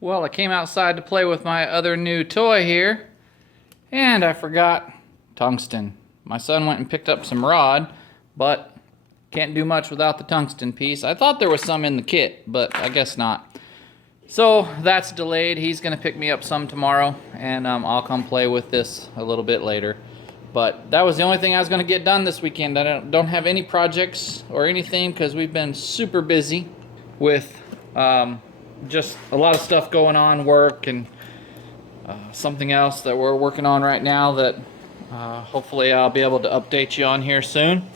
Well, I came outside to play with my other new toy here, and I forgot tungsten. My son went and picked up some rod, but can't do much without the tungsten piece. I thought there was some in the kit, but I guess not. So that's delayed. He's gonna pick me up some tomorrow, and I'll come play with this a little bit later. But that was the only thing I was gonna get done this weekend. I don't have any projects or anything because we've been super busy with just a lot of stuff going on, work and something else that we're working on right now that hopefully I'll be able to update you on here soon.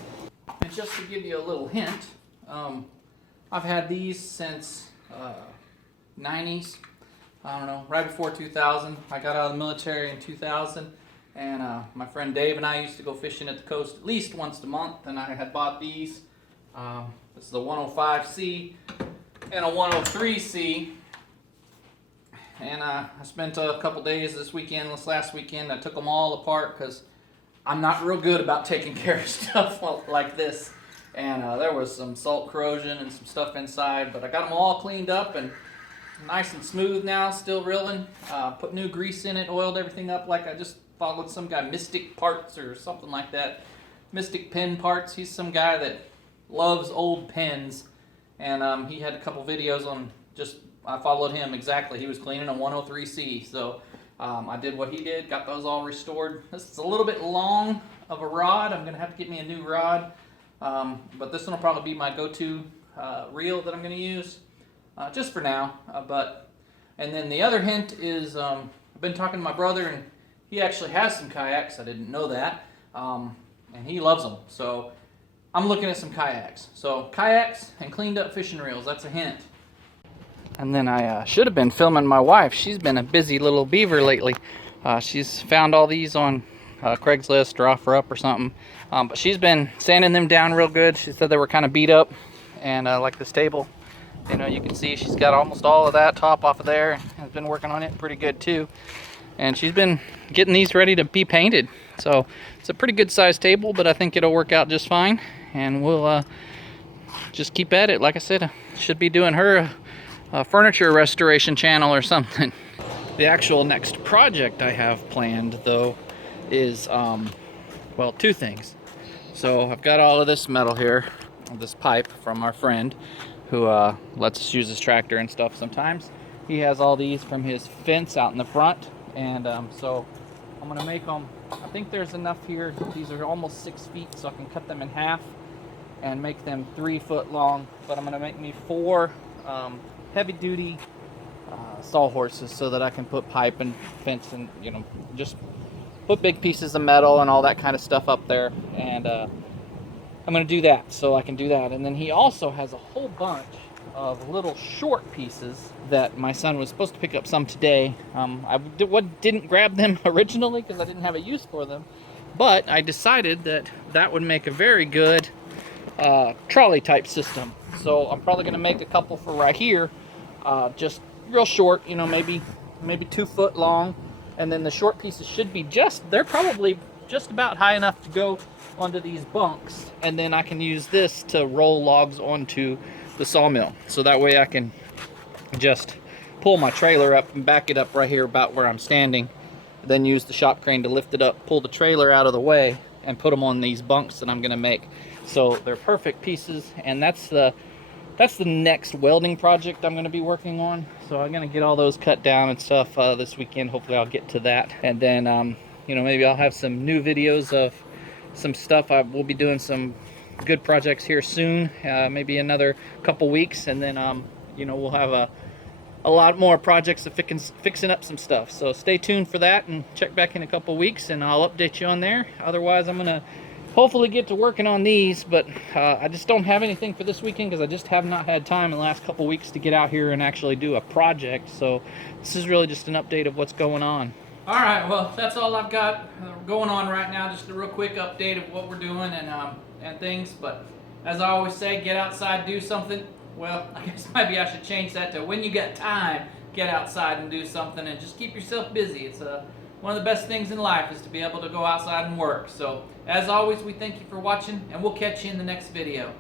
And just to give you a little hint, I've had these since 90s, I don't know, right before 2000. I got out of the military in 2000, and my friend Dave and I used to go fishing at the coast at least once a month, and I had bought these. This is the 105C and a 103C, and I spent a couple days this last weekend. I took them all apart because I'm not real good about taking care of stuff like this, and there was some salt corrosion and some stuff inside, but I got them all cleaned up and nice and smooth now, still reeling. Put new grease in it, oiled everything up like I just followed some guy, Mystic Parts or something like that. Mystic Pen Parts. He's some guy that loves old pens, and he had a couple videos on I followed him exactly. He was cleaning a 103C, so I did what he did, got those all restored. This is a little bit long of a rod. I'm gonna have to get me a new rod, but this one will probably be my go-to reel that I'm gonna use just for now. And then the other hint is I've been talking to my brother, and he actually has some kayaks. I didn't know that, and he loves them. So I'm looking at some kayaks. So kayaks and cleaned up fishing reels, that's a hint. And then I should have been filming my wife. She's been a busy little beaver lately. She's found all these on Craigslist or OfferUp or something. But she's been sanding them down real good. She said they were kind of beat up, and like this table, you know, you can see she's got almost all of that top off of there, and has been working on it pretty good too. And she's been getting these ready to be painted. So it's a pretty good sized table, but I think it'll work out just fine. And we'll just keep at it. Like I said, I should be doing her a furniture restoration channel or something. The actual next project I have planned though is well, two things. So I've got all of this metal here, this pipe from our friend who lets us use his tractor and stuff sometimes. He has all these from his fence out in the front, and so I'm gonna make them, I think there's enough here. These are almost 6 feet, so I can cut them in half and make them 3 foot long. But I'm gonna make me 4 heavy-duty sawhorses so that I can put pipe and fence and, you know, just put big pieces of metal and all that kind of stuff up there. And I'm going to do that, so I can do that. And then he also has a whole bunch of little short pieces that my son was supposed to pick up some today. I didn't grab them originally because I didn't have a use for them, but I decided that that would make a very good trolley type system. So I'm probably going to make a couple for right here, just real short, you know, maybe 2 foot long, and then the short pieces should be they're probably just about high enough to go onto these bunks, and then I can use this to roll logs onto the sawmill, so that way I can just pull my trailer up and back it up right here about where I'm standing, then use the shop crane to lift it up, pull the trailer out of the way, and put them on these bunks that I'm going to make. So they're perfect pieces, and that's the next welding project I'm going to be working on. So I'm going to get all those cut down and stuff this weekend. Hopefully I'll get to that, and then you know, maybe I'll have some new videos of some stuff. We'll be doing some good projects here soon, maybe another couple weeks, and then you know, we'll have a lot more projects of fixing up some stuff. So stay tuned for that, and check back in a couple weeks, and I'll update you on there. Otherwise, I'm gonna hopefully get to working on these, but I just don't have anything for this weekend because I just have not had time in the last couple weeks to get out here and actually do a project. So this is really just an update of what's going on. All right, well, that's all I've got going on right now. Just a real quick update of what we're doing and things. But as I always say, get outside, do something. Well, I guess maybe I should change that to when you get time, get outside and do something, and just keep yourself busy. It's one of the best things in life is to be able to go outside and work. So as always, we thank you for watching, and we'll catch you in the next video.